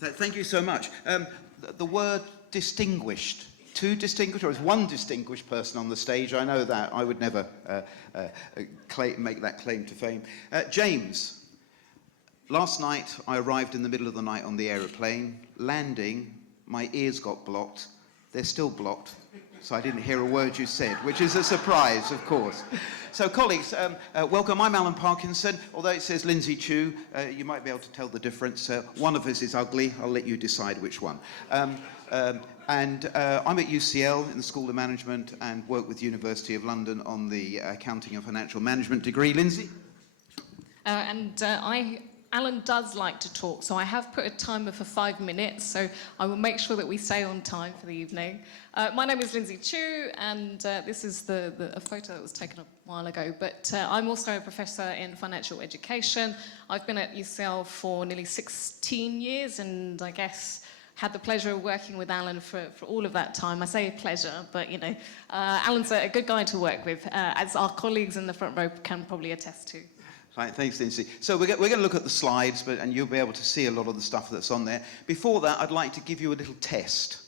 Thank you so much. The word distinguished, two distinguished, or is one distinguished person on the stage? I know that. I would never make that claim to fame. James, last night I arrived in the middle of the night on the aeroplane. Landing, my ears got blocked. They're still blocked, so I didn't hear a word you said, which is a surprise, of course. So, colleagues, welcome. I'm Alan Parkinson. Although it says Lynsey Chew, you might be able to tell the difference. One of us is ugly. I'll let you decide which one. I'm at UCL in the School of Management and work with the University of London on the Accounting and Financial Management degree. Lynsey? Alan does like to talk, so I have put a timer for 5 minutes, so I will make sure that we stay on time for the evening. My name is Lynsey Chew, and this is a photo that was taken a while ago, but I'm also a professor in financial education. I've been at UCL for nearly 16 years, and I guess had the pleasure of working with Alan for all of that time. I say pleasure, but you know, Alan's a good guy to work with, as our colleagues in the front row can probably attest to. Right, thanks, Lynsey. So we're going to look at the slides, and you'll be able to see a lot of the stuff that's on there. Before that, I'd like to give you a little test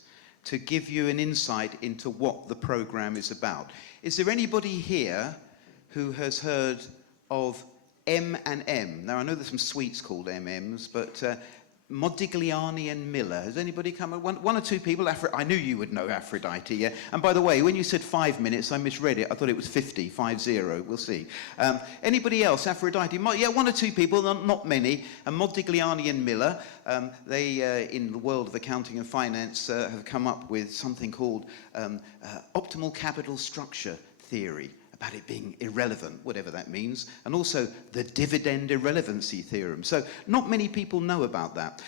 to give you an insight into what the program is about. Is there anybody here who has heard of M&M? Now, I know there's some sweets called M&Ms, but Modigliani and Miller. Has anybody come? One or two people? I knew you would know Aphrodite, yeah? And by the way, when you said 5 minutes, I misread it. I thought it was 50, 50. We'll see. Anybody else? Aphrodite? Yeah, one or two people, not many. And Modigliani and Miller, they, in the world of accounting and finance, have come up with something called optimal capital structure theory, about it being irrelevant, whatever that means, and also the dividend irrelevancy theorem. So not many people know about that.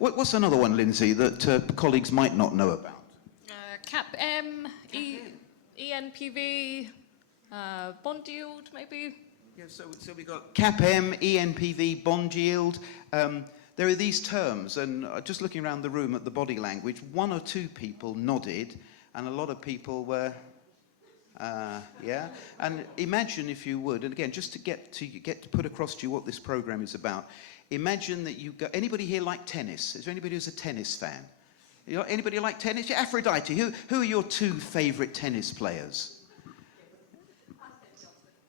What's another one, Lynsey, that colleagues might not know about? CAPM, ENPV, bond yield, maybe? Yeah, so we've got CAPM, ENPV, bond yield. There are these terms, and just looking around the room at the body language, one or two people nodded, and a lot of people were... yeah, and imagine, if you would, and again, just to get to put across to you what this program is about, imagine that you go, anybody here like tennis? Is there anybody who's a tennis fan? Anybody like tennis? Yeah, Aphrodite, who are your two favorite tennis players?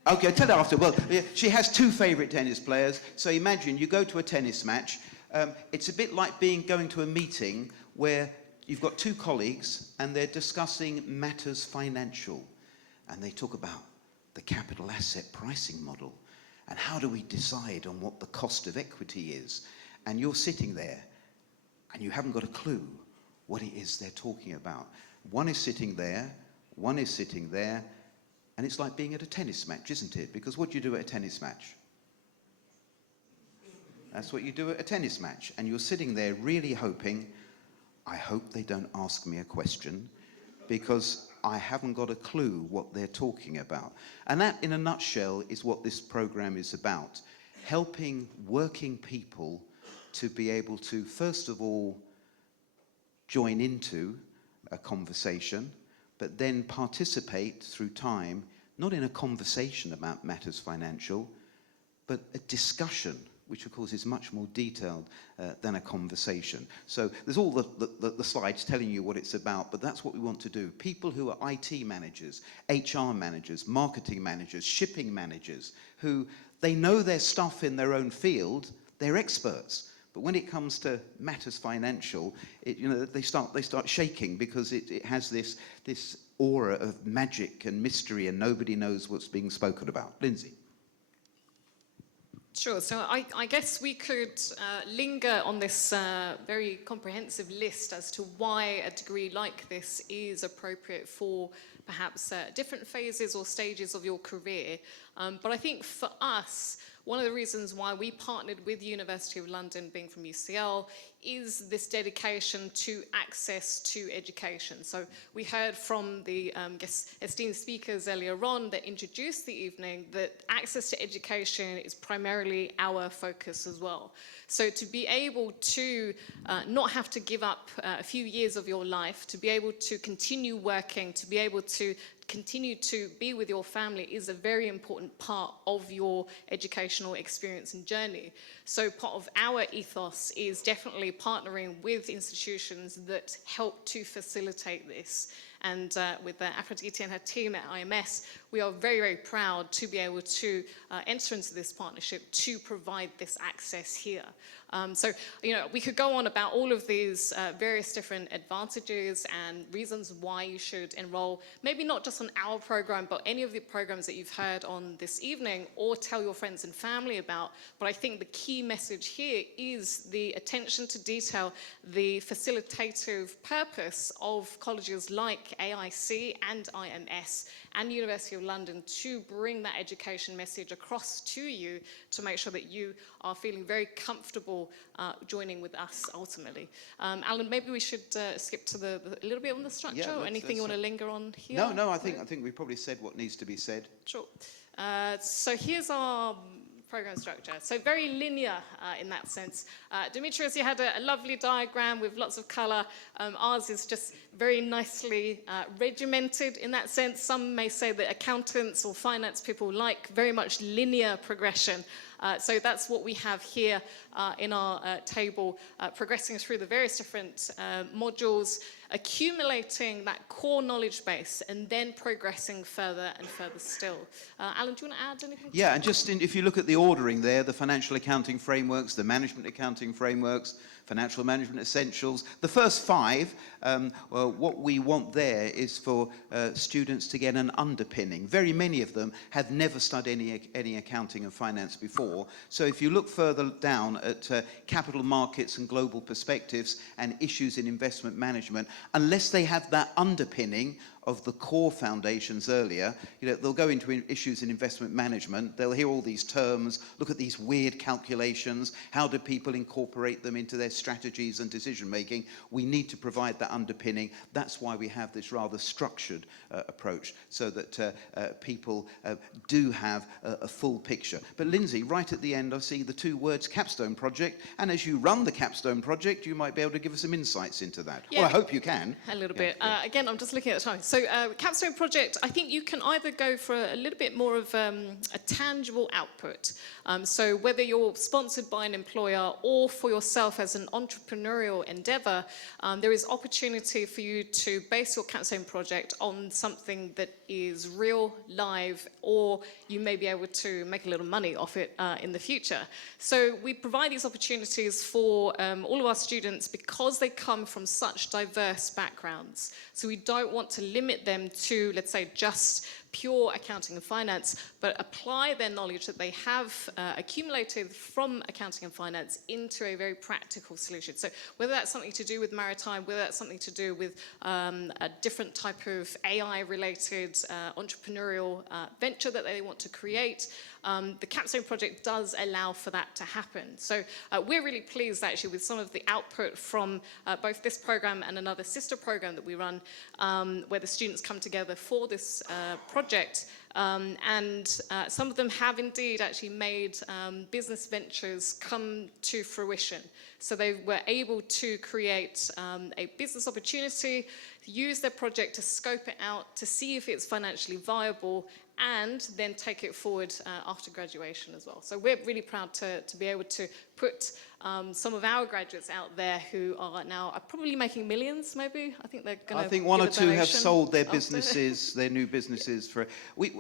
Okay, tell her after. Well, she has two favorite tennis players, so imagine you go to a tennis match. It's a bit like going to a meeting where you've got two colleagues and they're discussing matters financial. And they talk about the capital asset pricing model and how do we decide on what the cost of equity is. And you're sitting there and you haven't got a clue what it is they're talking about. One is sitting there, one is sitting there, and it's like being at a tennis match, isn't it? Because what do you do at a tennis match? That's what you do at a tennis match. And you're sitting there really hoping, I hope they don't ask me a question, because I haven't got a clue what they're talking about. And that, in a nutshell, is what this program is about. Helping working people to be able to, first of all, join into a conversation, but then participate through time, not in a conversation about matters financial, but a discussion, which of course is much more detailed than a conversation. So there's all the slides telling you what it's about, but that's what we want to do. People who are IT managers, HR managers, marketing managers, shipping managers, who they know their stuff in their own field, they're experts. But when it comes to matters financial, they start shaking because it has this aura of magic and mystery, and nobody knows what's being spoken about. Lynsey. Sure, so I guess we could linger on this very comprehensive list as to why a degree like this is appropriate for perhaps different phases or stages of your career. But I think for us, one of the reasons why we partnered with the University of London, being from UCL, is this dedication to access to education. So we heard from the esteemed speakers earlier on that introduced the evening that access to education is primarily our focus as well. So to be able to not have to give up a few years of your life, to be able to continue working, to be able to continue to be with your family is a very important part of your educational experience and journey. So part of our ethos is definitely partnering with institutions that help to facilitate this. And with Aphrodite and her team at IMS, we are very, very proud to be able to enter into this partnership to provide this access here. So, we could go on about all of these various different advantages and reasons why you should enroll, maybe not just on our program, but any of the programs that you've heard on this evening, or tell your friends and family about. But I think the key message here is the attention to detail, the facilitative purpose of colleges like AIC and IMS and University of London to bring that education message across to you to make sure that you are feeling very comfortable joining with us ultimately. Alan, maybe we should skip to a little bit on the structure, or anything you want to linger on here? No, I think we probably said what needs to be said. Sure. So here's our program structure. So very linear in that sense. Demetrius, you had a lovely diagram with lots of color. Ours is just very nicely regimented in that sense. Some may say that accountants or finance people like very much linear progression. So that's what we have here in our table, progressing through the various different modules, accumulating that core knowledge base, and then progressing further and further still. Alan, do you want to add anything? Yeah, and just if you look at the ordering there, the financial accounting frameworks, the management accounting frameworks, financial management essentials, the first 5, well, what we want there is for students to get an underpinning. Very many of them have never studied any accounting and finance before. So if you look further down at capital markets and global perspectives and issues in investment management, unless they have that underpinning of the core foundations earlier, they'll go into issues in investment management, they'll hear all these terms, look at these weird calculations, how do people incorporate them into their strategies and decision making? We need to provide that underpinning. That's why we have this rather structured approach, so that people do have a full picture. But Lynsey, right at the end I see the 2 words capstone project, and as you run the capstone project you might be able to give us some insights into that. Yeah, well, I hope you can. A little bit. Again, I'm just looking at the time. So capstone project, I think you can either go for a little bit more of a tangible output. So whether you're sponsored by an employer or for yourself as an entrepreneurial endeavor, there is opportunity for you to base your capstone project on something that is real, live, or you may be able to make a little money off it in the future. So we provide these opportunities for all of our students because they come from such diverse backgrounds. So we don't want to limit them to, let's say, just pure accounting and finance, but apply their knowledge that they have accumulated from accounting and finance into a very practical solution. So whether that's something to do with maritime, whether that's something to do with a different type of AI-related entrepreneurial venture that they want to create, the capstone project does allow for that to happen. So we're really pleased actually with some of the output from both this program and another sister program that we run, where the students come together for this project. And some of them have indeed actually made business ventures come to fruition. So they were able to create a business opportunity, use their project to scope it out, to see if it's financially viable, and then take it forward after graduation as well. So we're really proud to be able to put some of our graduates out there who are now probably making millions, maybe. I think they're going to. I think 1 or 2 have sold their businesses, their new businesses for.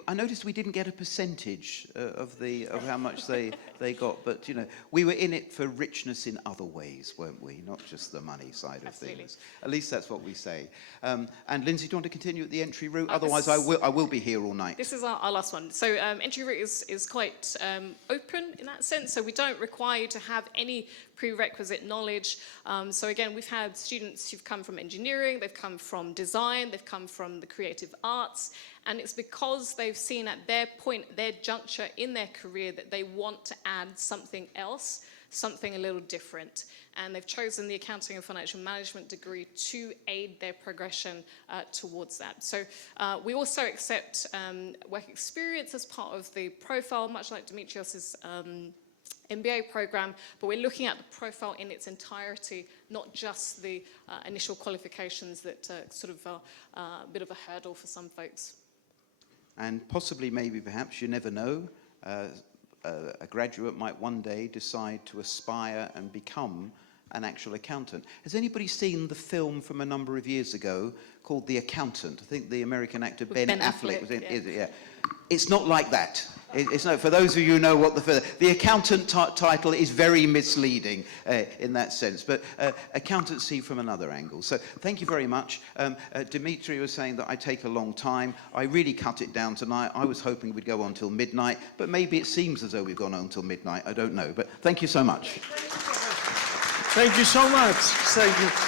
I noticed we didn't get a percentage of how much they got, but we were in it for richness in other ways, weren't we? Not just the money side of things. At least that's what we say. And Lynsey, do you want to continue at the entry route? Otherwise, I will be here all night. This is our last one. So entry route is quite open in that sense. So we don't require you to have any prerequisite knowledge. So again, we've had students who've come from engineering, they've come from design, they've come from the creative arts, and it's because they've seen at their point, their juncture in their career, that they want to add something else, something a little different. And they've chosen the accounting and financial management degree to aid their progression towards that. So we also accept work experience as part of the profile, much like Demetrios's MBA program, but we're looking at the profile in its entirety, not just the initial qualifications that sort of are a bit of a hurdle for some folks. And possibly, maybe, perhaps, you never know, a graduate might one day decide to aspire and become an actual accountant. Has anybody seen the film from a number of years ago called The Accountant? I think the American actor Ben Affleck was in it. Yeah. It's not like that. It's not, for those of you who know what the accountant title is very misleading in that sense, but accountancy from another angle. So thank you very much. Dimitri was saying that I take a long time. I really cut it down tonight. I was hoping we'd go on till midnight, but maybe it seems as though we've gone on till midnight. I don't know, but thank you so much. Thank you so much. Thank you.